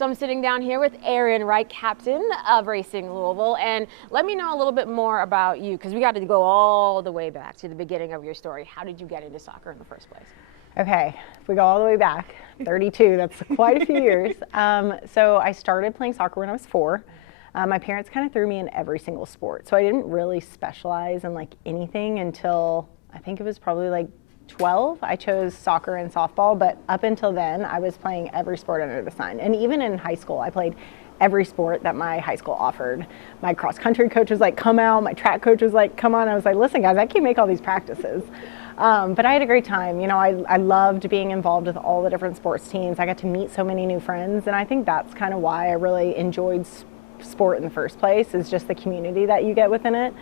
So I'm sitting down here with Arin, Wright, captain of Racing Louisville, and let me know a little bit more about you, because we got to go all the way back to the beginning of your story. How did you get into soccer in the first place? Okay, if we go all the way back, 32, that's quite a few years. So I started playing soccer when I was 4. My parents kind of threw me in every single sport, so I didn't really specialize in like anything until I think it was probably like 12. I chose soccer and softball, but up until then, I was playing every sport under the sun. And even in high school, I played every sport that my high school offered. My cross country coach was like, come out. My track coach was like, come on. I was like, listen, guys, I can't make all these practices. But I had a great time. You know, I loved being involved with all the different sports teams. I got to meet so many new friends, and I think that's kind of why I really enjoyed sport in the first place, is just the community that you get within it.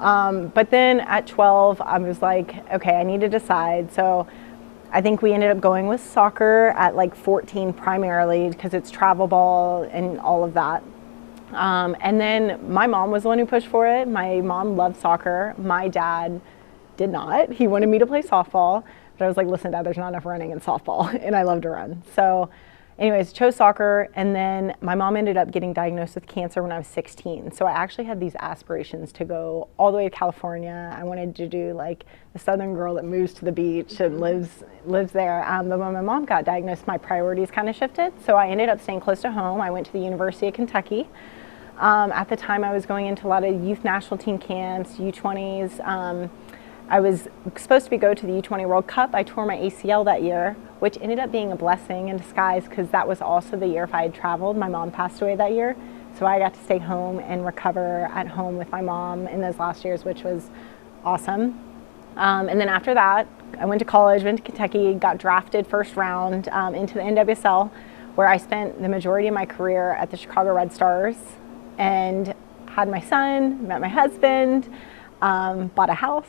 But then at 12, I was like, okay, I need to decide. So I think we ended up going with soccer at like 14 primarily, because it's travel ball and all of that. And then my mom was the one who pushed for it. My mom loved soccer. My dad did not. He wanted me to play softball, but I was like, listen, Dad, there's not enough running in softball, and I love to run. So anyways, chose soccer, and then my mom ended up getting diagnosed with cancer when I was 16. So I actually had these aspirations to go all the way to California. I wanted to do like the Southern girl that moves to the beach and lives there. But when my mom got diagnosed, my priorities kind of shifted. So I ended up staying close to home. I went to the University of Kentucky. At the time, I was going into a lot of youth national team camps, U20s. I was supposed to go to the U20 World Cup. I tore my ACL that year, which ended up being a blessing in disguise, because that was also the year if I had traveled. My mom passed away that year, so I got to stay home and recover at home with my mom in those last years, which was awesome. And then after that, I went to college, went to Kentucky, got drafted first round into the NWSL, where I spent the majority of my career at the Chicago Red Stars, and had my son, met my husband, bought a house.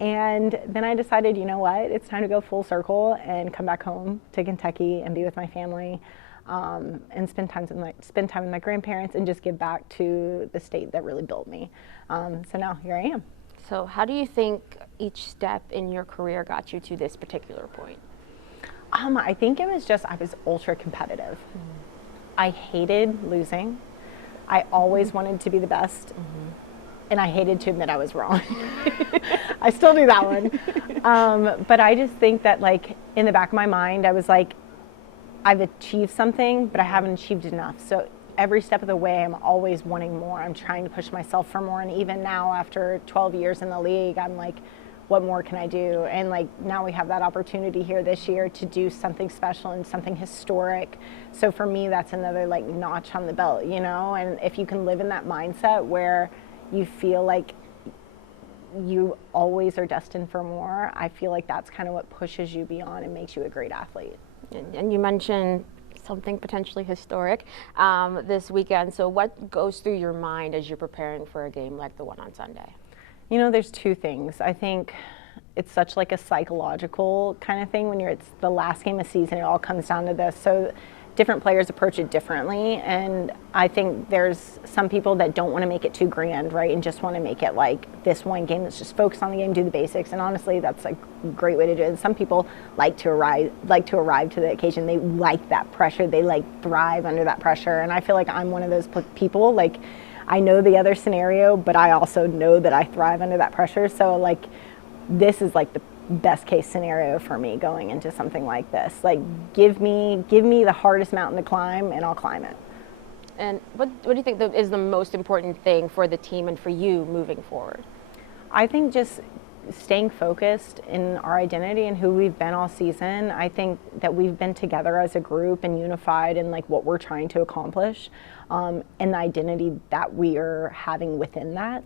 And then I decided, you know what, it's time to go full circle and come back home to Kentucky and be with my family, and spend time with my grandparents, and just give back to the state that really built me. So now here I am. So how do you think each step in your career got you to this particular point? I think it was just, I was ultra competitive. I hated losing. I always wanted to be the best. And I hated to admit I was wrong. I still do that one. But I just think that, like, in the back of my mind, I was like, I've achieved something, but I haven't achieved enough. So every step of the way, I'm always wanting more. I'm trying to push myself for more. And even now, after 12 years in the league, I'm like, what more can I do? And like, now we have that opportunity here this year to do something special and something historic. So for me, that's another like notch on the belt, you know? And if you can live in that mindset where you feel like you always are destined for more, I feel like that's kind of what pushes you beyond and makes you a great athlete. And you mentioned something potentially historic this weekend. So what goes through your mind as you're preparing for a game like the one on Sunday? You know, there's two things. I think it's such like a psychological kind of thing when it's the last game of season, it all comes down to this. So different players approach it differently, and I think there's some people that don't want to make it too grand, right, and just want to make it like this one game that's just focused on the game, do the basics, and honestly, that's a great way to do it. And some people like to arrive to the occasion. They like that pressure. They like thrive under that pressure, and I feel like I'm one of those people. Like, I know the other scenario, but I also know that I thrive under that pressure. So like, this is like the best case scenario for me going into something like this. Like, give me the hardest mountain to climb, and I'll climb it. And what do you think is the most important thing for the team and for you moving forward? I think just staying focused in our identity and who we've been all season. I think that we've been together as a group and unified in like what we're trying to accomplish, and the identity that we are having within that.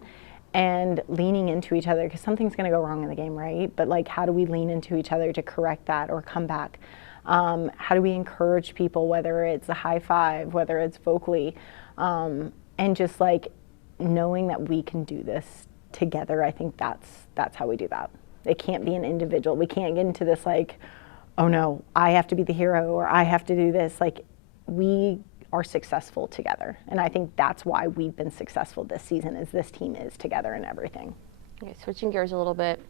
And leaning into each other, because something's going to go wrong in the game, right? But like, how do we lean into each other to correct that or come back? How do we encourage people, whether it's a high five, whether it's vocally, and just like knowing that we can do this together. I think that's how we do that. It can't be an individual. We can't get into this like, oh no, I have to be the hero or I have to do this. Like, we are successful together, and I think that's why we've been successful this season, is this team is together in everything. Okay, switching gears a little bit,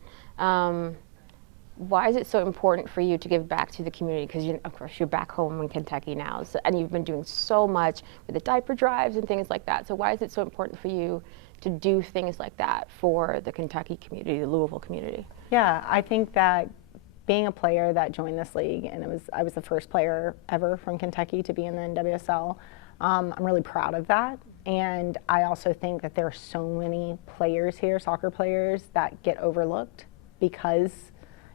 why is it so important for you to give back to the community? Because of course you're back home in Kentucky now, so, and you've been doing so much with the diaper drives and things like that. So why is it so important for you to do things like that for the Kentucky community, the Louisville community? Yeah, I think that being a player that joined this league, and I was the first player ever from Kentucky to be in the NWSL, I'm really proud of that. And I also think that there are so many players here, soccer players, that get overlooked because,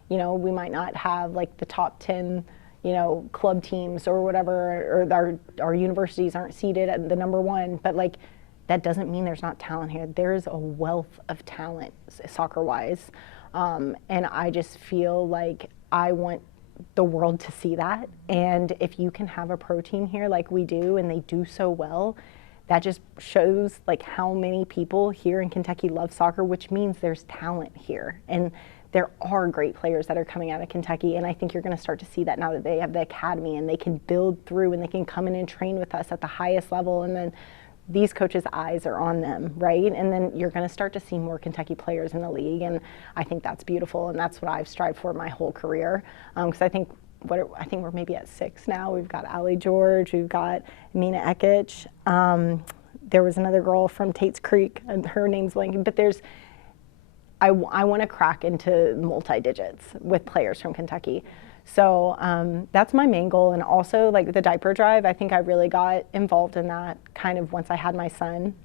you know, we might not have like the top 10, you know, club teams or whatever, or our universities aren't seated at the #1, but like that doesn't mean there's not talent here. There's a wealth of talent soccer-wise. And I just feel like I want the world to see that. And if you can have a pro team here like we do, and they do so well, that just shows like how many people here in Kentucky love soccer, which means there's talent here. And there are great players that are coming out of Kentucky, and I think you're going to start to see that now that they have the academy and they can build through and they can come in and train with us at the highest level, and then these coaches' eyes are on them, right? And then you're going to start to see more Kentucky players in the league, and I think that's beautiful, and that's what I've strived for my whole career. Because I think we're maybe at 6 now. We've got Allie George, we've got Mina Ekic. There was another girl from Tate's Creek, and her name's blanking, but I want to crack into multi-digits with players from Kentucky. So that's my main goal. And also like the diaper drive, I think I really got involved in that kind of once I had my son.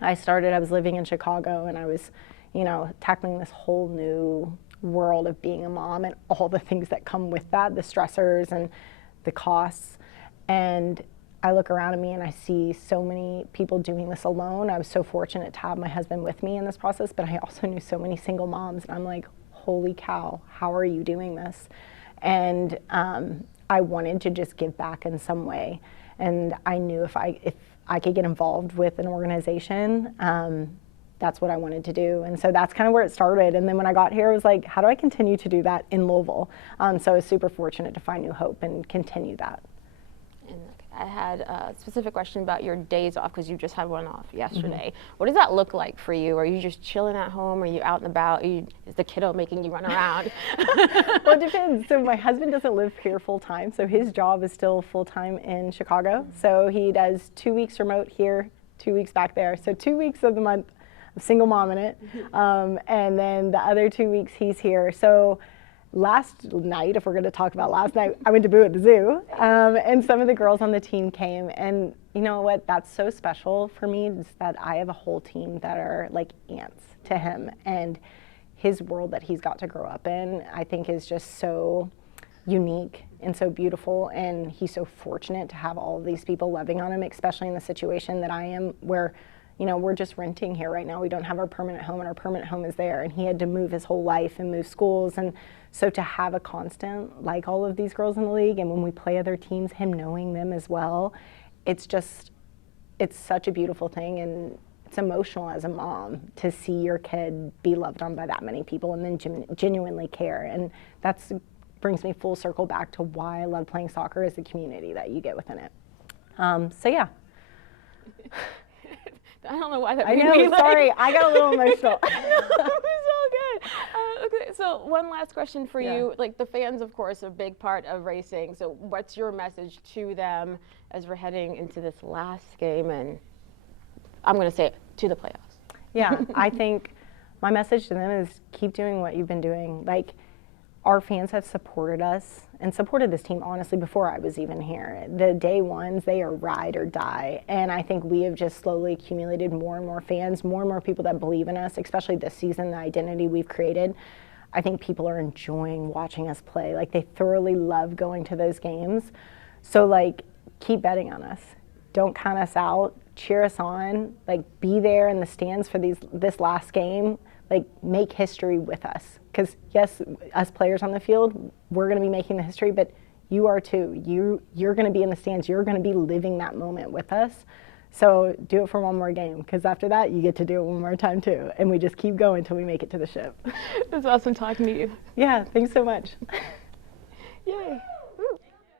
I was living in Chicago, and I was, you know, tackling this whole new world of being a mom and all the things that come with that, the stressors and the costs. And I look around at me and I see so many people doing this alone. I was so fortunate to have my husband with me in this process, but I also knew so many single moms, and I'm like, holy cow, how are you doing this? And I wanted to just give back in some way. And I knew if I could get involved with an organization, that's what I wanted to do. And so that's kind of where it started. And then when I got here, I was like, how do I continue to do that in Louisville? So I was super fortunate to find New Hope and continue that. And I had a specific question about your days off, because you just had one off yesterday. What does that look like for you? Are you just chilling at home? Are you out and about? Is the kiddo making you run around? Well, it depends. So my husband doesn't live here full time, so his job is still full time in Chicago. So he does 2 weeks remote here, 2 weeks back there. So 2 weeks of the month, I'm single mom in it, and then the other 2 weeks he's here. So last night, if we're going to talk about last night, I went to Boo at the Zoo, and some of the girls on the team came, and you know what, that's so special for me, is that I have a whole team that are like aunts to him, and his world that he's got to grow up in, I think is just so unique and so beautiful, and he's so fortunate to have all of these people loving on him, especially in the situation that I am, where, you know, we're just renting here right now. We don't have our permanent home, and our permanent home is there, and he had to move his whole life and move schools. And so to have a constant, like all of these girls in the league, and when we play other teams, him knowing them as well, it's such a beautiful thing, and it's emotional as a mom to see your kid be loved on by that many people and then genuinely care. And that's brings me full circle back to why I love playing soccer, is the community that you get within it. So yeah. I don't know why that I made know, me sorry, I got a little emotional. No, it was all good. Okay, so one last question for you. Like, the fans, of course, are a big part of racing. So what's your message to them as we're heading into this last game, and I'm going to say it, to the playoffs? Yeah, I think my message to them is keep doing what you've been doing. Like, our fans have supported us and supported this team, honestly, before I was even here. The day ones, they are ride or die. And I think we have just slowly accumulated more and more fans, more and more people that believe in us, especially this season, the identity we've created. I think people are enjoying watching us play. Like, they thoroughly love going to those games. So, like, keep betting on us. Don't count us out. Cheer us on. Like, be there in the stands for this last game. Like, make history with us. Because yes, us players on the field, we're going to be making the history, but you are too. You're going to be in the stands. You're going to be living that moment with us. So do it for one more game, because after that, you get to do it one more time too. And we just keep going until we make it to the ship. It was awesome talking to you. Yeah, thanks so much. Yay.